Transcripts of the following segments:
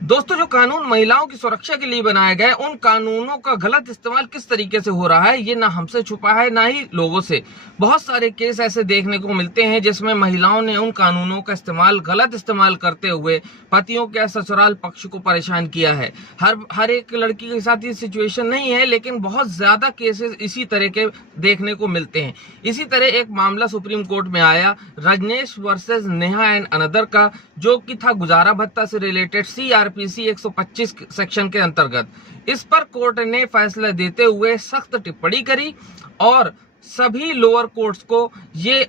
दोस्तों, जो कानून महिलाओं की सुरक्षा के लिए बनाए गए, उन कानूनों का गलत इस्तेमाल किस तरीके से हो रहा है, ये ना हमसे छुपा है ना ही लोगों से। बहुत सारे केस ऐसे देखने को मिलते हैं जिसमें महिलाओं ने उन कानूनों का गलत इस्तेमाल करते हुए पतियों के ससुराल पक्ष को परेशान किया है। हर एक लड़की के साथ ये सिचुएशन नहीं है, लेकिन बहुत ज्यादा केसेस इसी तरह के देखने को मिलते हैं। इसी तरह एक मामला सुप्रीम कोर्ट में आया, Rajnesh versus Neha and another का, जो कि था गुजारा भत्ता से रिलेटेड सीआरपीसी 125 सेक्शन के अंतर्गत। इस पर कोर्ट ने फैसला देते हुए सख्त टिप्पणी करी और सभी लोअर कोर्ट्स को ये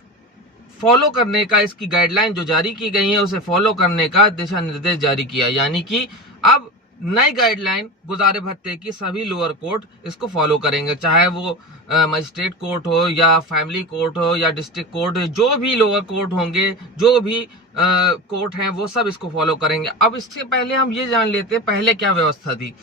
फॉलो करने का, इसकी गाइडलाइन जो जारी की गई है उसे फॉलो करने का दिशा निर्देश जारी किया। यानी कि अब नई गाइडलाइन गुजारे भत्ते की सभी लोअर कोर्ट इसको फॉलो करेंगे, चाहे वो मजिस्ट्रेट कोर्ट हो या फैमिली कोर्ट हो या डिस्ट्रिक्ट कोर्ट, जो भी लोअर कोर्ट होंगे, जो भी कोर्ट हैं, वो सब इसको फॉलो करेंगे। अब इससे पहले हम ये जान लेते हैं पहले क्या व्यवस्था थी।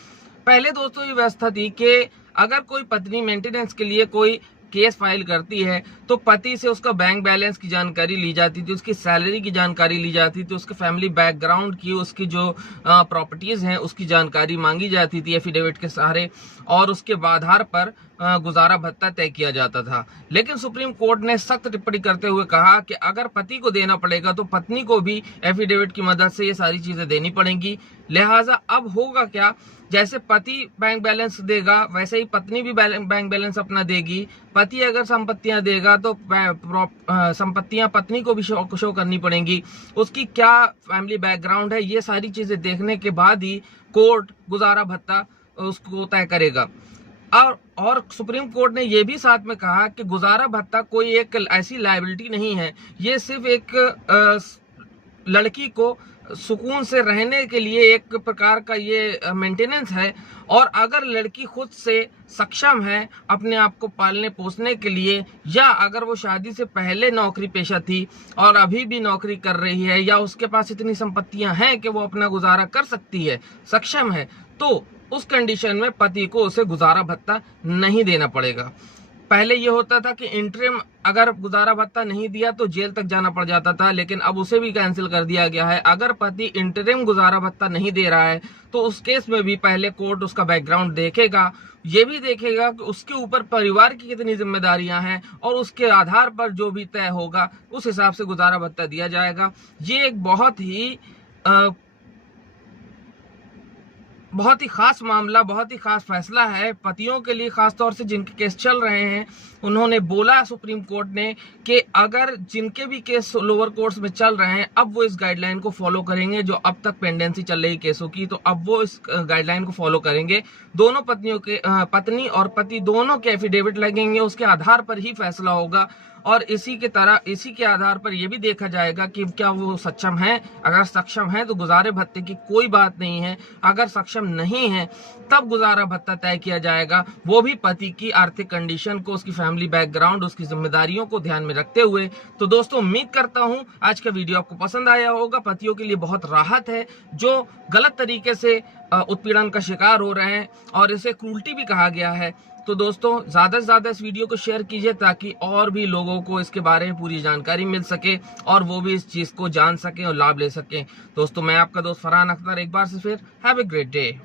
पहले दोस्तों ये व्यवस्था थी कि अगर कोई पत्नी मेंटेनेंस के लिए कोई केस फाइल करती है तो पति से उसका बैंक बैलेंस की जानकारी ली जाती थी, उसकी सैलरी की जानकारी ली जाती थी, उसके फैमिली बैकग्राउंड की, उसकी जो प्रॉपर्टीज हैं उसकी जानकारी मांगी जाती थी एफिडेविट के सहारे, और उसके आधार पर गुजारा भत्ता तय किया जाता था। लेकिन सुप्रीम कोर्ट ने सख्त टिप्पणी करते हुए कहा कि अगर पति को देना पड़ेगा तो पत्नी को भी एफिडेविट की मदद से ये सारी चीजें देनी पड़ेंगी। लिहाजा अब होगा क्या, जैसे पति बैंक बैलेंस देगा वैसे ही पत्नी भी बैंक बैलेंस अपना देगी। पति अगर संपत्तियां देगा तो संपत्तियां पत्नी को भी शो करनी पड़ेंगी, उसकी क्या फैमिली बैकग्राउंड है, ये सारी चीजें देखने के बाद ही कोर्ट गुजारा भत्ता उसको तय करेगा। और सुप्रीम कोर्ट ने यह भी साथ में कहा कि गुजारा भत्ता कोई एक ऐसी लायबिलिटी नहीं है, ये सिर्फ एक लड़की को सुकून से रहने के लिए एक प्रकार का ये मेंटेनेंस है। और अगर लड़की खुद से सक्षम है अपने आप को पालने पोसने के लिए, या अगर वो शादी से पहले नौकरी पेशा थी और अभी भी नौकरी कर रही है, या उसके पास इतनी संपत्तियां हैं कि वो अपना गुजारा कर सकती है, सक्षम है, तो उस कंडीशन में पति को उसे गुजारा भत्ता नहीं देना पड़ेगा। पहले ये होता था कि इंटरिम अगर गुजारा भत्ता नहीं दिया तो जेल तक जाना पड़ जाता था, लेकिन अब उसे भी कैंसिल कर दिया गया है। अगर पति इंटरिम गुजारा भत्ता नहीं दे रहा है तो उस केस में भी पहले कोर्ट उसका बैकग्राउंड देखेगा, ये भी देखेगा कि उसके ऊपर परिवार की कितनी जिम्मेदारियां हैं, और उसके आधार पर जो भी तय होगा उस हिसाब से गुजारा भत्ता दिया जाएगा। ये एक बहुत ही खास मामला, बहुत ही खास फैसला है पतियों के लिए, खास तौर से जिनके केस चल रहे हैं। उन्होंने बोला सुप्रीम कोर्ट ने कि अगर जिनके भी केस लोअर कोर्ट्स में चल रहे हैं अब वो इस गाइडलाइन को फॉलो करेंगे, जो अब तक पेंडेंसी चल रही केसों की, तो अब वो इस गाइडलाइन को फॉलो करेंगे। दोनों पत्नियों के पत्नी और पति दोनों के एफिडेविट लगेंगे, उसके आधार पर ही फैसला होगा। और इसी के आधार पर यह भी देखा जाएगा कि क्या वो सक्षम है। अगर सक्षम है तो गुजारे भत्ते की कोई बात नहीं है, अगर सक्षम नहीं है तब गुजारा भत्ता तय किया जाएगा, वो भी पति की आर्थिक कंडीशन को, उसकी फैमिली बैकग्राउंड, उसकी जिम्मेदारियों को ध्यान में रखते हुए। तो दोस्तों, उम्मीद करता हूं आज का वीडियो आपको पसंद आया होगा। पतियों के लिए बहुत राहत है जो गलत तरीके से उत्पीड़न का शिकार हो रहे हैं, और इसे क्रूल्टी भी कहा गया है। तो दोस्तों, ज्यादा से ज्यादा इस वीडियो को शेयर कीजिए ताकि और भी लोगों को इसके बारे में पूरी जानकारी मिल सके और वो भी इस चीज को जान सके और लाभ ले सके। दोस्तों, मैं आपका दोस्त फरहान अख्तर एक बार से फिर हैव ए ग्रेट डे।